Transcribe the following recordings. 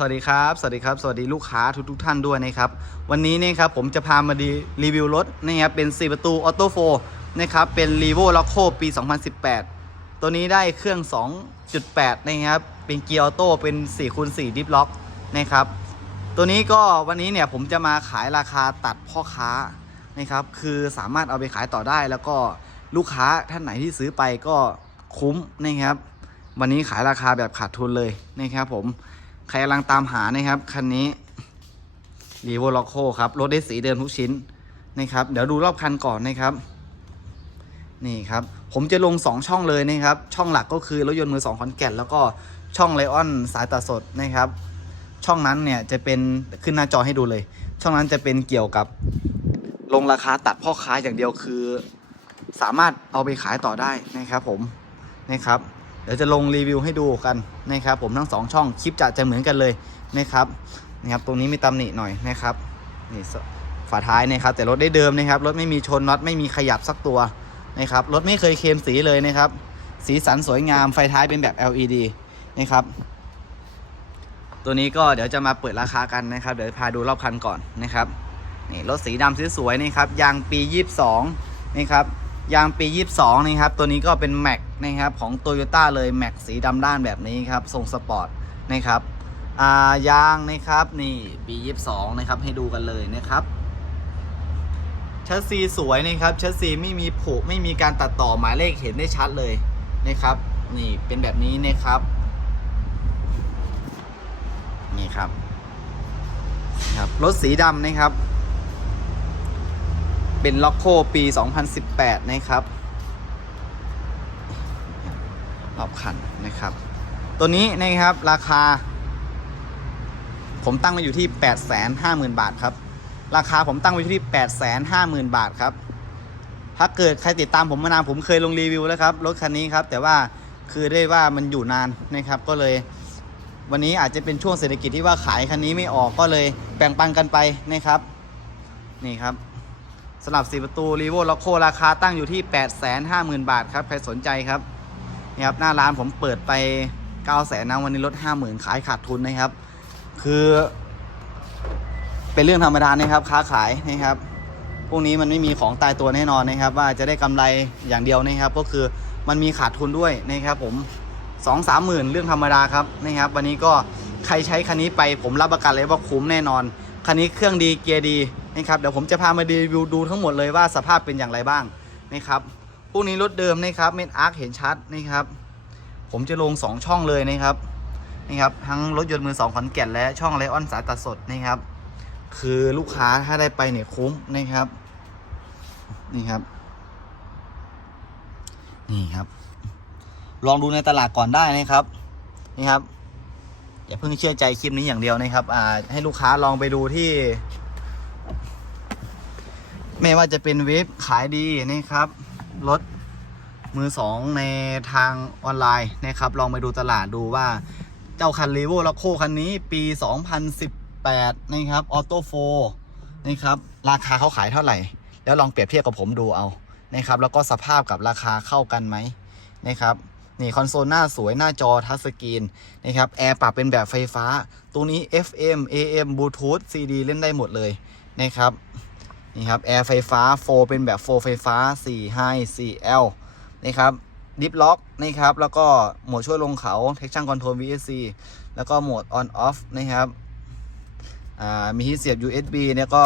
สวัสดีครับ สวัสดีครับ สวัสดีลูกค้าทุกทุกท่านด้วยนะครับ วันนี้นะครับผมจะพามาดีรีวิวรถนะครับเป็น 4 ประตูออโต้โฟนะครับ เป็น r e v o l o c o ปี 2018 ตัวนี้ได้เครื่อง 2.8 นะครับ เป็นเกียร์ออโต้ เป็น4คูณ4ดิฟล็อกนะครับ ตัวนี้ก็วันนี้เนี่ยผมจะมาขายราคาตัดพ่อค้านะครับ คือสามารถเอาไปขายต่อได้ แล้วก็ลูกค้าท่านไหนที่ซื้อไปก็คุ้มนะครับ วันนี้ขายราคาแบบขาดทุนเลยนะครับผม ใครกำลังตามหานะครับคันนี้ r e v o l o c o ครับรถได้สีเดิมทุกชิ้นนะครับ เดี๋ยวดูรอบคันก่อนนะครับ นี่ครับ ผมจะลง 2 ช่องเลยนะครับ ช่องหลักก็คือรถยนต์มือ2ขอนแก่นแล้วก็ช่องไลออนสายตัดสดนะครับ ช่องนั้นเนี่ยจะเป็นขึ้นหน้าจอให้ดูเลย ช่องนั้นจะเป็นเกี่ยวกับลงราคาตัดพ่อค้าอย่างเดียวคือ สามารถเอาไปขายต่อได้นะครับผมนะครับ ดี๋ยวจะลงรีวิวให้ดูกันนะครับผมทั้งสองช่องคลิปจะจะเหมือนกันเลยนะครับนะครับตรงนี้มีตำหนิหน่อยนะครับนี่สฝาท้ายนะครับแต่รถได้เดิมนะครับรถไม่มีชนน็อตไม่มีขยับสักตัวนะครับรถไม่เคยเคลมสีเลยนะครับ สีสันสวยงามไฟท้ายเป็นแบบ LED นะครับตัวนี้ก็เดี๋ยวจะมาเปิดราคากันนะครับ เดี๋ยวพาดูรอบคันก่อนนะครับนี่รถสีดำสวยๆนะครับยางปี 22 นะครับ ยางปี 22 นะครับ ตัวนี้ก็เป็นแม็กนะครับของ t o y ยต้เลยแม็กสีดำด้านแบบนี้ครับทรงสปอร์ตนะครับอ่ายางนะครับนี่ปี 22 นะครับให้ดูกันเลยนะครับชัสซีสวยนะครับชัสซีไม่มีผุไม่มีการตัดต่อหมายเลขเห็นได้ชัดเลยนะครับ นี่เป็นแบบนี้นะครับ นี่ครับครับรถสีดำนะครับ เป็นล็อกโคปี 2018 นะครับรอบคันนะครับ ตัวนี้นะครับราคา ผมตั้งไว้อยู่ที่ 850,000 บาทครับ ราคาผมตั้งไว้ที่ 850,000 บาทครับ ถ้าเกิดใครติดตามผมมานานผมเคยลงรีวิวแล้วครับ รถคันนี้ครับ แต่ว่าคือได้ว่ามันอยู่นานนะครับ ก็เลย วันนี้อาจจะเป็นช่วงเศรษฐกิจที่ว่าขายคันนี้ไม่ออกก็เลยแบ่งปันกันไปนะครับ นี่ครับ สำหรับ 4 ประตูรีโวล็อกโคราคาตั้งอยู่ที่ 850,000 บาทครับ ใครสนใจครับนี่ครับ หน้าร้านผมเปิดไป 900,000นะวันนี้ลด 50,000 ขายขาดทุนนะครับ คือ เป็นเรื่องธรรมดานะครับ ค้าขายนะครับ พวกนี้มันไม่มีของตายตัวแน่นอนนะครับ ว่าจะได้กำไรอย่างเดียวนะครับ ก็คือมันมีขาดทุนด้วยนะครับ ผมสองสามหมื่นเรื่องธรรมดาครับนะครับ วันนี้ก็ใครใช้คันนี้ไปผมรับประกันเลยว่าคุ้มแน่นอน คันนี้เครื่องดีเกียร์ดี นะครับเดี๋ยวผมจะพามารีวิวดูทั้งหมดเลยว่าสภาพเป็นอย่างไรบ้างนะครับพวกนี้รถเดิมนะครับเมนอาร์คเห็นชัดนะครับ ผมจะลง 2 ช่องเลยนะครับนะครับทั้งรถยนต์มือสองขอนแก่นและช่องไลออนสายตัดสดนะครับ คือลูกค้าถ้าได้ไปเนี่ยคุ้มนะครับนี่ครับ นี่ครับ ลองดูในตลาดก่อนได้นะครับ นี่ครับ อย่าเพิ่งเชื่อใจคลิปนี้อย่างเดียวนะครับ อ่า ให้ลูกค้าลองไปดูที่ ไม่ว่าจะเป็นเว็บขายดีนะครับรถมือสองในทางออนไลน์นะครับ ลองไปดูตลาดดูว่าเจ้าคันรีโวลโคคันนี้ปี 2018 นะครับออโต้โฟนะครับราคาเขาขายเท่าไหร่ แล้วลองเปรียบเทียบกับผมดูเอานะครับ แล้วก็สภาพกับราคาเข้ากันไหมนะครับนี่คอนโซลหน้าสวยหน้าจอทัชสกรีนนะครับแอร์ปรับเป็นแบบไฟฟ้า ตัวนี้ FM AM Bluetooth CD เล่นได้หมดเลยนะครับ นี่ครับแอร์ไฟฟ้าโฟเป็นแบบโฟไฟฟ้า4 High 4 L นะครับดิฟล็อกนะครับ แล้วก็โหมดช่วยลงเขา Traction Control VSC แล้วก็โหมด On Off นะครับมีที่เสียบ USB เนี่ยก็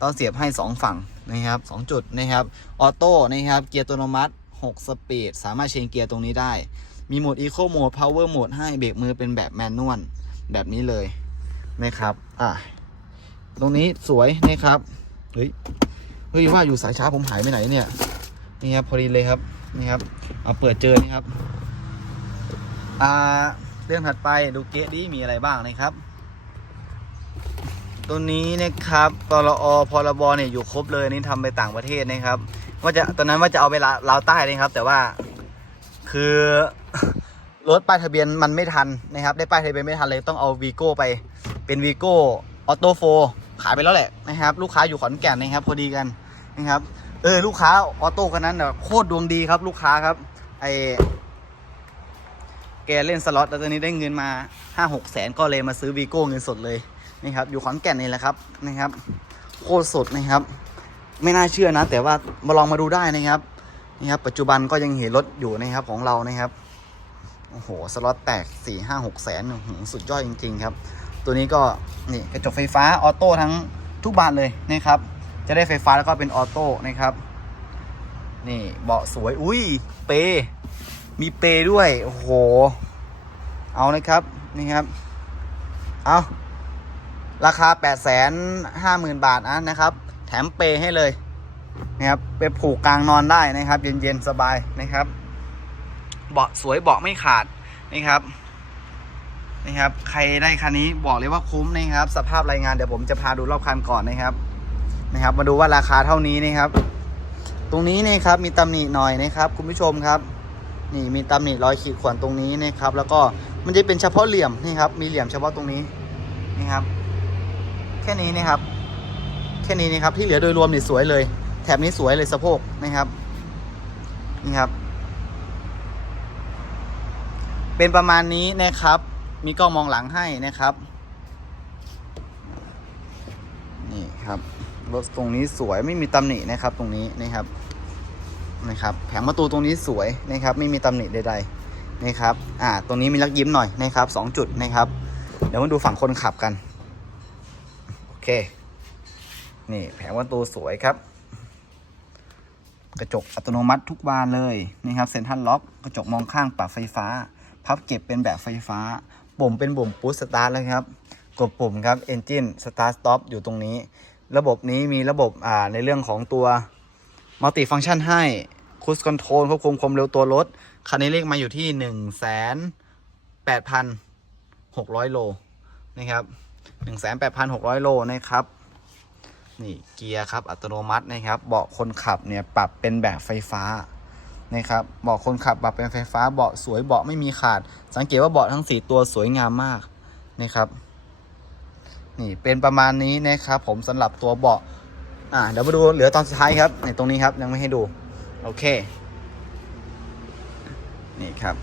ต้องเสียบให้ 2 ฝั่งนะครับ 2 จุดนะครับออโต้นะครับ เกียร์อัตโนมัติ 6 สปีด สามารถเชนเกียร์ตรงนี้ได้ มีโหมด Eco Mode Power Mode ให้เบรกมือเป็นแบบแมนนวลแบบนี้เลยนะครับ อะ ตรงนี้สวยนะครับ เฮ้ย เฮ้ยว่าอยู่สายชาร์จผมหายไปไหนเนี่ย นี่ครับพอดีเลยครับ นี่ครับ เอาเปิดเจอนี่ครับ อ่า เรื่องถัดไปดูเกะดีมีอะไรบ้างนะครับ ตัวนี้นะครับตลอพรบเนี่ยอยู่ครบเลยอันนี่ทำไปต่างประเทศนะครับ ว่าจะตอนนั้นว่าจะเอาไปลาลาวใต้นะครับ แต่ว่าคือรถป้ายทะเบียนมันไม่ทันนะครับ ได้ป้ายทะเบียนไม่ทันเลยต้องเอาวีโก้ไปเป็นวีโก้ออโต้โฟ ขายไปแล้วแหละนะครับ ลูกค้าอยู่ขอนแก่นนะครับพอดีกันนะครับ เออ ลูกค้าออโต้คนนั้นเน่ะโคตรดวงดีครับ ลูกค้าครับไอแกเล่นสล็อตแล้วตอนนี้ได้เงินมาห้าหกแสนก็เลยมาซื้อวีโก้เงินสดเลยนะครับอยู่ขอนแก่นนี่แหละครับนะครับ โคตรสดนะครับ ไม่น่าเชื่อนะ แต่ว่ามาลองมาดูได้นะครับนี่ครับ ปัจจุบันก็ยังเห็นรถอยู่นะครับของเรานะครับโอ้โหสล็อตแตกสี่ห้าหกแสนสุดยอดจริง ๆ ครับ ตัวนี้ก็นี่กระจกไฟฟ้าออโต้ทั้งทุกบานเลยนะครับ จะได้ไฟฟ้าแล้วก็เป็นออโต้นะครับ นี่เบาะสวย อุ้ยเป มีเปด้วย โอ้โห เอานะครับ นี่ครับ เอาราคา 8 5 0 0 0 0 บาทนะนะครับ แถมเปให้เลยนะครับไปผูกกลางนอนได้นะครับ เย็นๆ สบายนะครับ เบาะสวยเบาะไม่ขาดนะครับ นะครับ ใครได้คันนี้บอกเลยว่าคุ้มนะครับ สภาพรายงานเดี๋ยวผมจะพาดูรอบคันก่อนนะครับ นะครับ มาดูว่าราคาเท่านี้นะครับ ตรงนี้นะครับมีตำหนิหน่อยนะครับ คุณผู้ชมครับ นี่มีตำหนิรอยขีดข่วนตรงนี้นะครับ แล้วก็มันจะเป็นเฉพาะเหลี่ยมนี่ครับ มีเหลี่ยมเฉพาะตรงนี้นี่ครับ แค่นี้นะครับ แค่นี้นะครับที่เหลือโดยรวมนี่สวยเลย แถบนี้สวยเลยสะโพกนะครับนี่ครับ เป็นประมาณนี้นะครับ มีกล้องมองหลังให้นะครับ นี่ครับรถตรงนี้สวยไม่มีตำหนินะครับ ตรงนี้นะครับนะครับแผงประตูตรงนี้สวยนะครับ ไม่มีตำหนิใดๆนะครับอ่าตรงนี้มีลักยิ้มหน่อยนะครับสองจุดนะครับ เดี๋ยวมาดูฝั่งคนขับกัน โอเค นี่แผงประตูสวยครับ กระจกอัตโนมัติทุกบานเลยนะครับเซ็นทรัลล็อก กระจกมองข้างปรับไฟฟ้า พับเก็บเป็นแบบไฟฟ้า ปุ่มเป็นปุ่มพุชสตาร์ทเลยครับ กดปุ่มครับ Engine Start Stop อยู่ตรงนี้ ระบบนี้มีระบบอ่าในเรื่องของตัวมัลติฟัง c t ชันให้คู i คอนโทรลควบคุมความเร็วตัวรถ คันนี้เลขมาอยู่ที่ 1 8 6 0 0 โลนะครับ18,600 โลนะครับนี่เกียร์ครับอัตโนมัตินะครับ เบาะคนขับเนี่ยปรับเป็นแบบไฟฟ้า นะครับเบาะคนขับปรับเป็นไฟฟ้าเบาะสวยเบาะไม่มีขาด สังเกตว่าเบาะทั้ง 4 ตัวสวยงามมากนะครับนี่เป็นประมาณนี้นะครับผมสำหรับตัวเบาะอ่าเดี๋ยวมาดูเหลือตอนสุดท้ายครับในตรงนี้ครับยังไม่ให้ดูโอเคนี่ครับ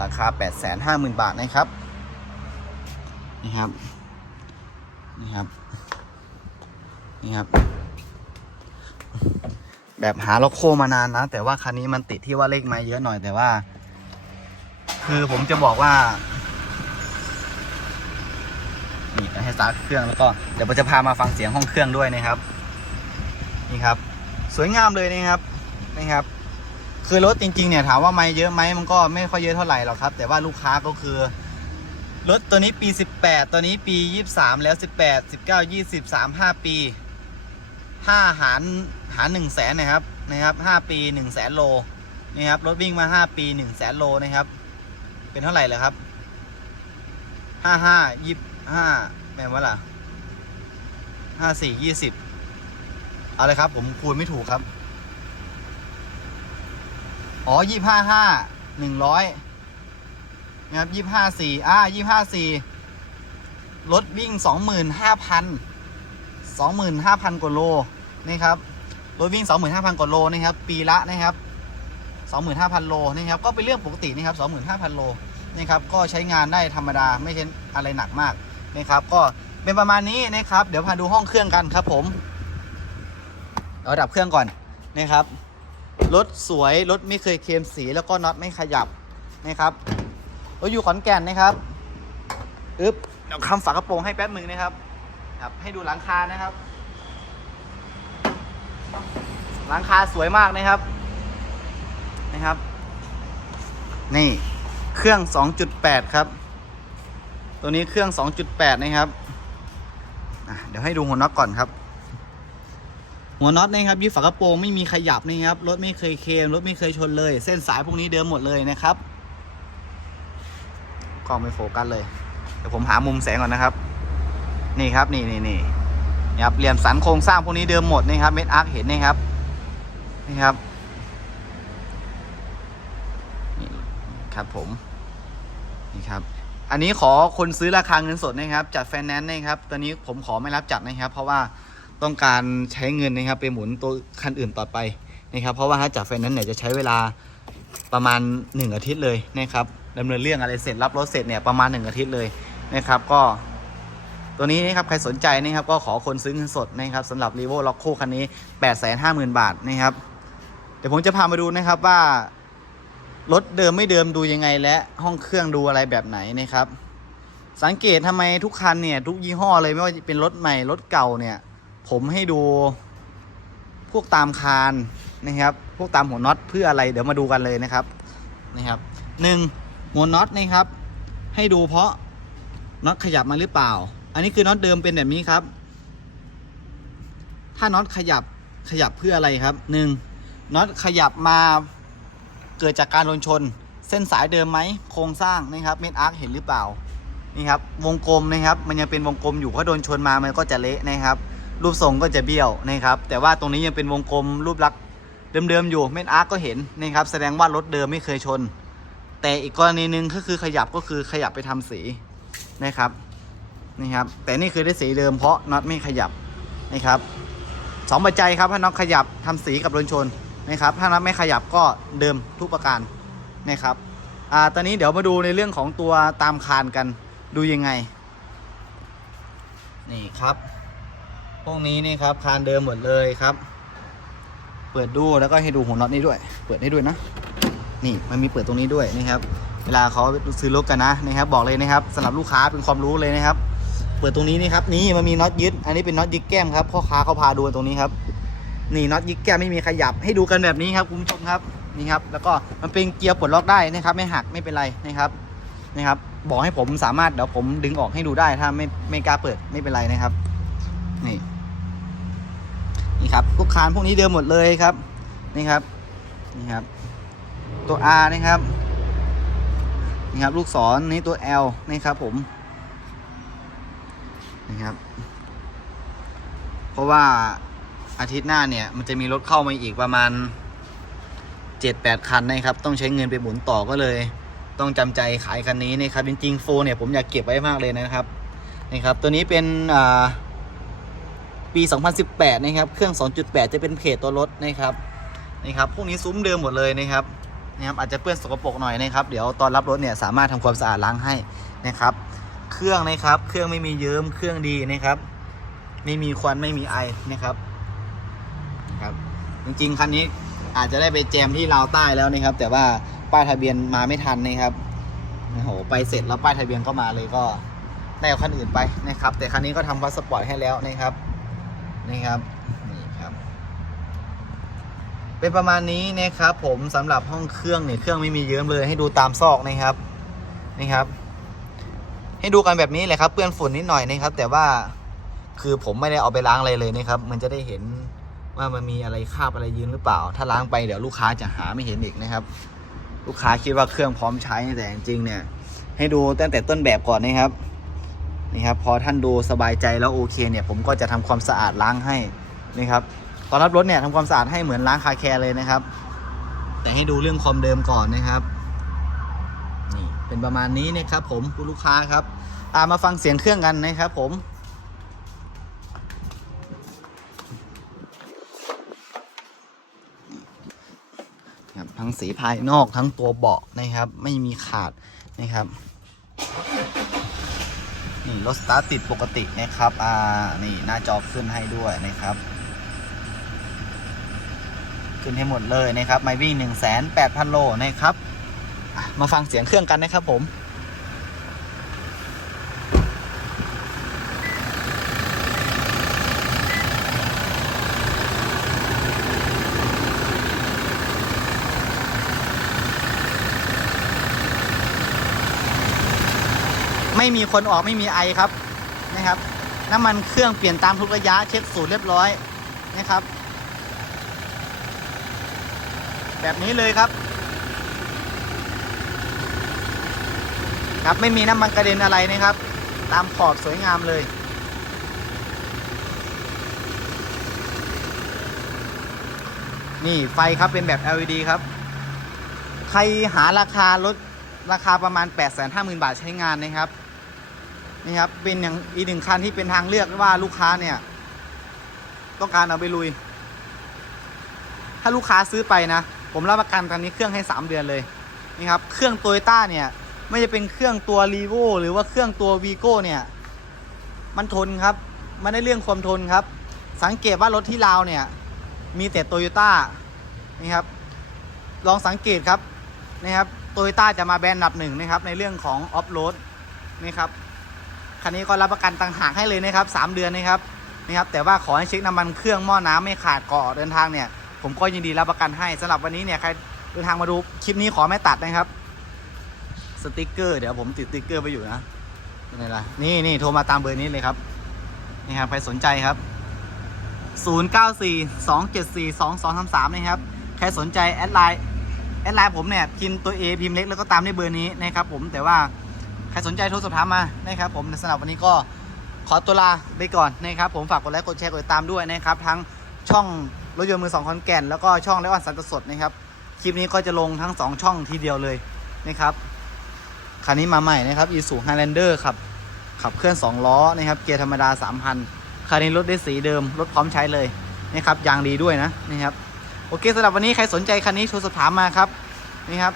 ราคา 850,000 บาทนะครับนี่ครับนี่ครับนี่ครับ แบบหาล็อกโคมานานนะ แต่ว่าคันนี้มันติดที่ว่าเลขไม้เยอะหน่อยแต่ว่า คือผมจะบอกว่านี่ให้สตาร์ทเครื่องแล้วก็เดี๋ยวผมจะพามาฟังเสียงห้องเครื่องด้วยนะครับ นี่ครับ สวยงามเลยนะครับนะครับ คือรถจริงๆเนี่ยถามว่าไม่เยอะไหมมันก็ไม่ค่อยเยอะเท่าไหร่หรอกครับ แต่ว่าลูกค้าก็คือรถตัวนี้ปี 18 ตัวนี้ปี 23 แล้ว 18 19 20 3 5 ปี5หารหาร1แสนนะครับนะครับ5ปี1แสนโลนี่ครับรถวิ่งมา5ปี1แสนโลนะครับ เป็นเท่าไหร่เลยครับ5 5 25แม่นว่าล่ะ54 20เอาเลยครับ ผมคูณไม่ถูกครับ อ๋อ25 5 100นะครับยี่ห้าสี่อ่ายี่ห้าสี่รถวิ่งสองหมื่นห้าพันสองหมื่นห้าพันกว่าโล นี่ครับรถวิ่งสองหมื่นห้าพันกว่าโลนะครับปีละนะครับสองหมื่นห้าพันโลนะครับก็เป็นเรื่องปกตินะครับสองหมื่นห้าพันโลนะครับก็ใช้งานได้ธรรมดาไม่ใช่อะไรหนักมากนะครับ ก็เป็นประมาณนี้นะครับ เดี๋ยวพาดูห้องเครื่องกันครับผมเราดับเครื่องก่อนนะครับรถสวยรถไม่เคยเคลมสีแล้วก็น็อตไม่ขยับนะครับเราอยู่ขอนแก่นนะครับอึ๊บเดี๋ยวคำฝากระโปรงให้แป๊บหนึ่งนะครับครับให้ดูหลังคานะครับ หลังคาสวยมากนะครับ นะครับ นี่เครื่อง 2.8 ครับ ตัวนี้เครื่อง 2.8 นะครับเดี๋ยวให้ดูหัวน็อตก่อนครับ หัวน็อตนะครับยึดฝากระโปรงไม่มีขยับนะครับรถไม่เคยเคลมรถไม่เคยชนเลย เส้นสายพวกนี้เดิมหมดเลยนะครับกล้องไม่โฟกัสเลย เดี๋ยวผมหามุมแสงก่อนนะครับ นี่ครับนี่นี่นี่ นี่ครับเหลี่ยมสันโครงสร้างพวกนี้เดิมหมดนะครับเม็ดอาร์คเห็นนะครับนี่ครับนี่ครับผมนี่ครับ อันนี้ขอคนซื้อราคาเงินสดนะครับ จัดไฟแนนซ์นะครับ ตอนนี้ผมขอไม่รับจัดนะครับ เพราะว่าต้องการใช้เงินนะครับ ไปหมุนตัวคันอื่นต่อไปนะครับ เพราะว่าถ้าจัดไฟแนนซ์เนี่ยจะใช้เวลาประมาณ 1 อาทิตย์เลยนะครับดำเนินเรื่องอะไรเสร็จรับรถเสร็จเนี่ยประมาณ 1 อาทิตย์เลยนะครับ ก็ ตัวนี้นะครับใครสนใจนะครับก็ขอคนซื้อเงินสดนะครับสำหรับ r ีโวล็อกโคคันนี้ 850,000 บาทนะครับ เดี๋ยวผมจะพามาดูนะครับว่ารถเดิมไม่เดิมดูยังไงและห้องเครื่องดูอะไรแบบไหนนะครับ สังเกตทำไมทุกคันเนี่ยทุกยี่ห้อเลยไม่ว่าจะเป็นรถใหม่รถเก่าเนี่ย ผมให้ดูพวกตามคานนะครับ พวกตามหัวน็อตเพื่ออะไรเดี๋ยวมาดูกันเลยนะครับนะครับหนึ่งหัวน็อตนะครับ ให้ดูเพราะน็อตขยับมาหรือเปล่า อันนี้คือน็อตเดิมเป็นแบบนี้ครับ ถ้าน็อตขยับขยับเพื่ออะไรครับหนึ่งน็อตขยับมาเกิดจากการโดนชน เส้นสายเดิมไหมโครงสร้างนะครับเม็ดอาร์คเห็นหรือเปล่านี่ครับวงกลมนะครับ มันยังเป็นวงกลมอยู่เพราะโดนชนมามันก็จะเละนะครับ รูปทรงก็จะเบี้ยวนะครับ แต่ว่าตรงนี้ยังเป็นวงกลมรูปลักษณ์เดิมๆอยู่เม็ดอาร์คก็เห็นนะครับ แสดงว่ารถเดิมไม่เคยชน แต่อีกกรณีหนึ่งก็คือขยับก็คือขยับไปทำสีนะครับ นี่ครับ แต่นี่คือได้สีเดิมเพราะน็อตไม่ขยับนะครับสองปัจจัยครับถ้าน็อตขยับทำสีกับโดนชนนะครับ ถ้าน็อตไม่ขยับก็เดิมทุกประการนะครับอ่าตอนนี้เดี๋ยวมาดูในเรื่องของตัวตามคานกันดูยังไง นี่ครับพวกนี้นี่ครับคานเดิมหมดเลยครับ เปิดดูแล้วก็ให้ดูหัวน็อตนี้ด้วย เปิดให้ด้วยนะ นี่มันมีเปิดตรงนี้ด้วยนะครับ เวลาเขาซื้อรถกันนะนะครับ บอกเลยนะครับสำหรับลูกค้าเป็นความรู้เลยนะครับ เปิดตรงนี้นี่ครับนี่มันมีน็อตยึด อันนี้เป็นน็อตยึดแก้มครับพ่อค้าเขาพาดูตรงนี้ครับ นี่น็อตยึดแก้มไม่มีขยับให้ดูกันแบบนี้ครับคุณผู้ชมครับนี่ครับ แล้วก็มันเป็นเกียร์ปลดล็อกได้นะครับ ไม่หักไม่เป็นไรนะครับนะครับบอกให้ผมสามารถเดี๋ยวผมดึงออกให้ดูได้ถ้าไม่ไม่กล้าเปิดไม่เป็นไรนะครับ นี่นี่ครับลูกคานพวกนี้เดิมหมดเลยครับ นี่ครับนี่ครับ ตัว R นะครับนี่ครับ ลูกศรนี่ตัว L นะครับผม นี่ครับ เพราะว่าอาทิตย์หน้าเนี่ย มันจะมีรถเข้ามาอีกประมาณ7-8คันนะครับ ต้องใช้เงินไปหมุนต่อก็เลย ต้องจำใจขายคันนี้นะครับ จริงๆโฟเนี่ยผมอยากเก็บไว้มากเลยนะครับนี่ครับ ตัวนี้เป็นอ่าปี 2018 นะครับ เครื่อง 2.8 จะเป็นเพจตัวรถนะครับนี่ครับพวกนี้ซุ้มเดิมหมดเลยนะครับ นะครับ อาจจะเปื้อนสกปรกหน่อยนะครับ เดี๋ยวตอนรับรถเนี่ยสามารถทำความสะอาดล้างให้นะครับ เครื่องนะครับ เครื่องไม่มีเยิ้มเครื่องดีนะครับ ไม่มีควันไม่มีไอนะครับครับ จริงๆคันนี้อาจจะได้ไปแจมที่ลาวใต้แล้วนะครับ แต่ว่าป้ายทะเบียนมาไม่ทันนะครับโอ้โหไปเสร็จแล้วป้ายทะเบียนก็มาเลยก็ได้เอาคันอื่นไปนะครับ แต่คันนี้ก็ทำพาสปอร์ตให้แล้วนะครับนี่ครับนี่ครับ เป็นประมาณนี้นะครับ ผมสำหรับห้องเครื่องเนี่ยเครื่องไม่มีเยิ้มเลยให้ดูตามซอกนะครับนี่ครับ ให้ดูกันแบบนี้เลยครับ เปื้อนฝุ่นนิดหน่อยนะครับ แต่ว่าคือผมไม่ได้เอาไปล้างอะไรเลยนะครับ มันจะได้เห็นว่ามันมีอะไรคาบอะไรยืนหรือเปล่า ถ้าล้างไปเดี๋ยวลูกค้าจะหาไม่เห็นอีกนะครับ ลูกค้าคิดว่าเครื่องพร้อมใช้แต่จริงๆเนี่ย ให้ดูตั้งแต่ต้นแบบก่อนนะครับนี่ครับพอท่านดูสบายใจแล้วโอเคเนี่ย ผมก็จะทำความสะอาดล้างให้นะครับตอนรับรถเนี่ยทำความสะอาดให้เหมือนล้างคาแคร์เลยนะครับ แต่ให้ดูเรื่องความเดิมก่อนนะครับ เป็นประมาณนี้นะครับผมคุณลูกค้าครับามาฟังเสียงเครื่องกันนะครับผมครับทั้งสีภายนอกทั้งตัวเบาะนะครับ ไม่มีขาดนะครับนี่รถสตาร์ทติดปกตินะครับ อ่า นี่หน้าจอขึ้นให้ด้วยนะครับ ขึ้นให้หมดเลยนะครับ ไม่วิ่ง1 8 0 0 0โลนะครับ มาฟังเสียงเครื่องกันนะครับผมไม่มีคนออกไม่มีไอครับนะครับน้ำมันเครื่องเปลี่ยนตามทุกระยะเช็คสูตรเรียบร้อยนะครับ แบบนี้เลยครับ ครับไม่มีน้ำมันกระเด็นอะไรนะครับ ตามขอบสวยงามเลยนี่ไฟครับเป็นแบบ LED ครับ ใครหาราคารถราคาประมาณ 8 5 0 0 0 0 บาทใช้งานนะครับ นี่ครับ เป็นอย่างอีกหนึ่งคันที่เป็นทางเลือกว่าลูกค้าเนี่ย ต้องการเอาไปลุย ถ้าลูกค้าซื้อไปนะ ผมรับประกันคันนี้เครื่องให้ 3 เดือนเลย นี่ครับ เครื่องโตโยต้าเนี่ย ไม่จะเป็นเครื่องตัวรีโวหรือว่าเครื่องตัววีโก้เนี่ย มันทนครับ มันได้เรื่องความทนครับ สังเกตว่ารถที่ลาวเนี่ย มีแต่โตโยต้านี่ครับ ลองสังเกตครับนะครับโตโยต้าจะมาแบรนด์อันดับหนึ่งนะครับ ในเรื่องของออฟโรดนี่ครับคันนี้ก็รับประกันต่างหากให้เลยนะครับสามเดือนนะครับนะครับแต่ว่าขอให้เช็คน้ำมันเครื่องหม้อน้ำไม่ขาดเกาะเดินทางเนี่ย ผมก็ยินดีรับประกันให้สำหรับวันนี้เนี่ยใครเดินทางมาดูคลิปนี้ขอไม่ตัดนะครับ ติกเกอร์เดี๋ยวผมติดสติกเกอร์ไปอยู่นะนี่ละนี่นี่โทรมาตามเบอร์นี้เลยครับนี่ครับใครสนใจครับ 0942742233นะครับใครสนใจแอดไลน์แอดไลน์ผมเนี่ยพิมพ์ตัว A พิมพ์เล็กแล้วก็ตามด้เบอร์นี้นะครับผมแต่ว่าใครสนใจโทรสอบถามมานะครับผมสำหรับวันนี้ก็ขอตัวลาไปก่อนนะครับผมฝากกดไลค์กดแชร์กดติดตามด้วยนะครับทั้งช่องรถยนต์มือสองคอนแก่นแล้วก็ช่องเลวันสันตสดนะครับคลิปนี้ก็จะลงทั้ง 2 ช่องทีเดียวเลยนะครับ คันนี้มาใหม่นะครับ e s u Highlander ขับขับเคลื่อน 2 ล้อนะครับ เกียร์ธรรมดา 3,000 คันนี้รถได้สีเดิม รถพร้อมใช้เลยนะครับยางดีด้วยนะนี่ครับ โอเคสำหรับวันนี้ใครสนใจคันนี้โทรสอบถามมาครับนี่ครับ